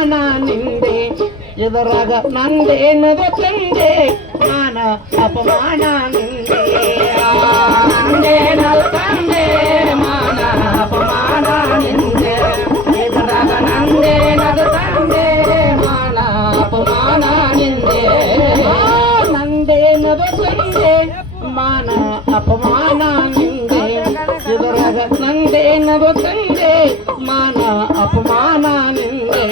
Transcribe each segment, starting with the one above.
ಅಪಮಾನ ನಿಂದೆ ಇದರಾಗ ನಂದೇನದ ತಂದೆ ಮಾನ ಅಪಮಾನ ನಿಂದೆ ನಂದೇನದ ತಂದೆ ಮಾನ ಅಪಮಾನ ನಿಂದೆ ಇದರಾಗ ನಂದೇನದ ತಂದೆ ಮಾನ ಅಪಮಾನ ನಿಂದೆ ನಂದೇನದ ತಂದೆ ಮಾನ ಅಪಮಾನ ನಿಂದೆ ಇದರಾಗ ನಂದೇನದ ತಂದೆ ಮಾನ ಅಪಮಾನ ನಿಂದೆ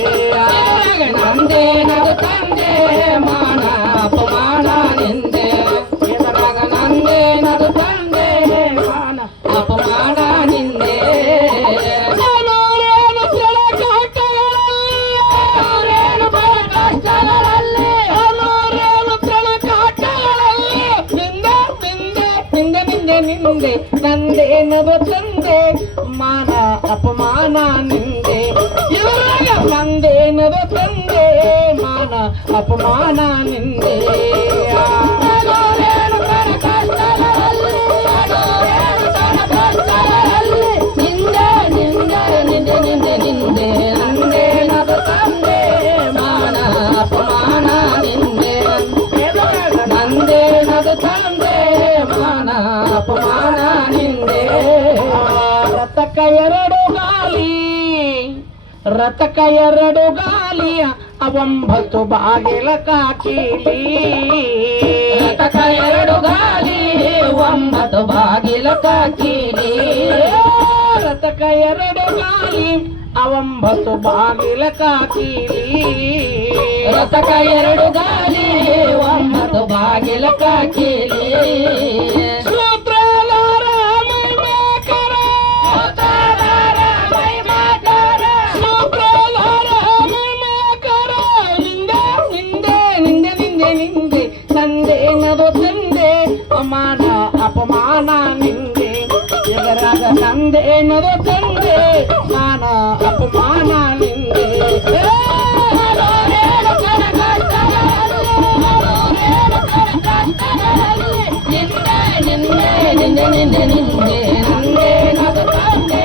ನಂದೇನದ ತಂದೆ ಮಾನ ಅಪಮಾನ ನಿಂದೆ ಇದರಾಗ ನಂದೇನದ ತಂದೆ ಮಾನ ಅಪಮಾನ ನಿಂದೆ ನಿಂದೆ ನಂದೇನದ ತಂದೆ ಮಾನ ಅಪಮಾನ ನಿಂದೆ ಇವರಾಗ ನಂದೇನದ ತಂದೆ ಮಾನ ಅಪಮಾನ ನಿಂದೆ ನಿಂದೆ ನಿಂದೆ ನಿಂದೆ ನಿಂದೆ ನಿಂದೆ ನಂದೇನದ ತಂದೆ ಮಾನ ಅಪಮಾನ ನಿಂದೆ ನಂದೇನದ ತಂದೆ ಮಾನ ಅಪಮಾನ ನಿಂದೆ ರಥಕ ಎರಡು ಗಾಲಿ ರಥಕ ಎರಡು ಗಾಲಿ ಅವಂಬತ್ತು ಬಾಗಿಲ ಕಾಕಿಲಿ ರಥಕ ಎರಡು ಗಾಲಿ ಒಂಬತ್ತು ಬಾಗಿಲ ಕಾಕಿಲಿ ರಥಕ ಎರಡು ಗಾಲಿ ಅವಂಬತ್ತು ಬಾಗಿಲ ಕಾಕಿಲಿ ರಥಕ ಎರಡು ಗಾಲಿ ಒಂಬತ್ತು ಬಾಗಿಲ ಕಾಕಿಲಿ ನಂದೇನದು ತಂದೆ ಅಮಾನ ಅಪಮಾನ ನಿಂದೆ ಇದರಾಗ ನಂದೇನದು ತಂದೆ ಮಾನ ಅಪಮಾನ ನಿಂದೆ ನಿಂದೆ ನಿಂದೆ ನಿಂದೆ ನಿಂದೆ ನಂದೇನದು ತಂದೆ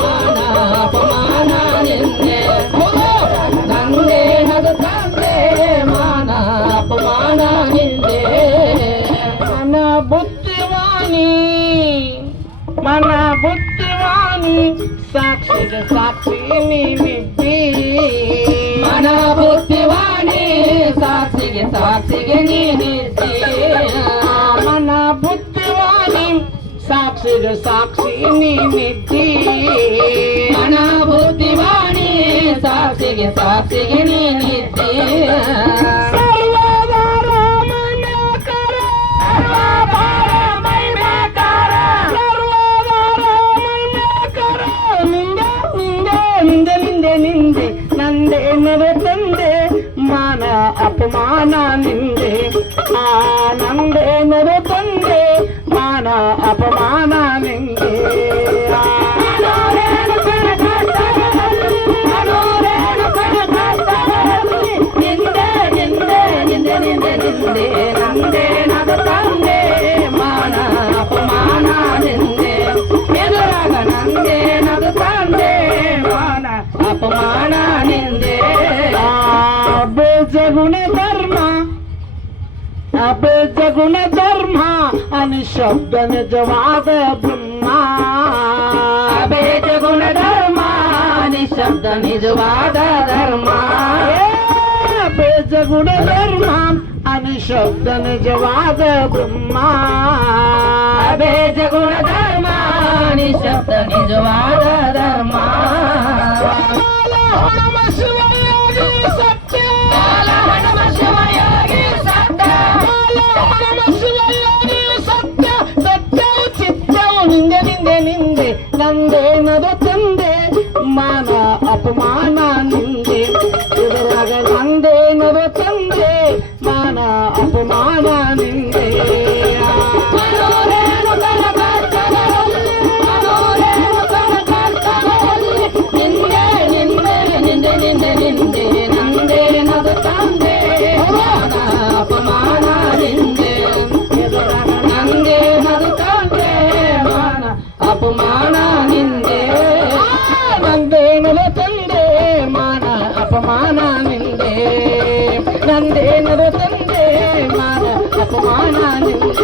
ಮಾನ ಅಪಮಾನ ನಿಂದೆ ನಂದೇನದು ತಂದೆ ಮಾನ ಅಪಮಾನ ನಿಂದೆ ಮನ ಬುದ್ಧಿವಾಣಿ ಮನ ಬುದ್ಧಿವಾಣಿ ಸಾಕ್ಷಿಗೆ ಸಾಕ್ಷಿ ನೀನಿದ್ದಿ ಮನ ಬುದ್ಧಿವಾಣಿ ಸಾಕ್ಷಿಗೆ ಸಾಕ್ಷಿಗೆ ನೀನಿದ್ದಿ ಮನ ಬುದ್ಧಿವಾಣಿ ಸಾಕ್ಷಿಗೆ ಸಾಕ್ಷಿ ನೀನಿದ್ದಿ ಮನ ಬುದ್ಧಿವಾಣಿ ಸಾಕ್ಷಿಗೆ ಸಾಕ್ಷಿಗೆ ನೀನಿದ್ದಿ ನಿಂದೆ ನಂದೇನದ ತಂದೆ ಮಾನ ಅಪಮಾನ ನಿಂದೆ ಆ ನಂದೇನದ ತಂದೆ ಮಾನ ಅಪಮಾನ ನಿಂದೆ ನಿಂದೆ ನಿಂದೆ ನಿಂದೆ ನಿಂದೆ ನಿಂದೆ ನಂದೇನದ ತಂದೆ ಮಾನ ಅಪಮಾನ ನಿಂದೆ ಎದುರಾಗ ನಂದೇನದ ತಂದೆ ಮಾನ ಅಪಮಾನ ನಿಂದೆ ಅಬೇಜಗುಣ ಧರ್ಮ ಅಬೇಜಗುಣ ಧರ್ಮ ಅನಿಶಬ್ದ ನಿಜವಾದ ಬ್ರಹ್ಮ ಅಬೇಜಗುಣ ಧರ್ಮ ನಿಶಬ್ದ ನಿಜವಾದ ಧರ್ಮ ಅಬೇಜಗುಣ ಧರ್ಮ ಅನಿಶಬ್ದ ನಿಜವಾದ ಬ್ರಹ್ಮ ಅಬೇಜಗುಣ ಧರ್ಮ ನಿಶಬ್ದ ನಿಜವಾದ ಧರ್ಮ ನಿಂದೆ ನಂದೇನದ ತಂದೆ ಮಾನ ಅಪಮಾನ ನಿಂದೆ ಇದರಾಗ ನಂದೇನದ ತಂದೆ ಮಾನ ಅಪಮಾನ ನಿಂದೆ ಅಪಮಾನ ನಿಂದೆ ನಂದೇನದ ತಂದೆ ಮಾನ ಅಪಮಾನ ನಿಂದೆ ನಂದೇನದು ತಂದೆ ಮಾನ ಅಪಮಾನ ನಿಂದೆ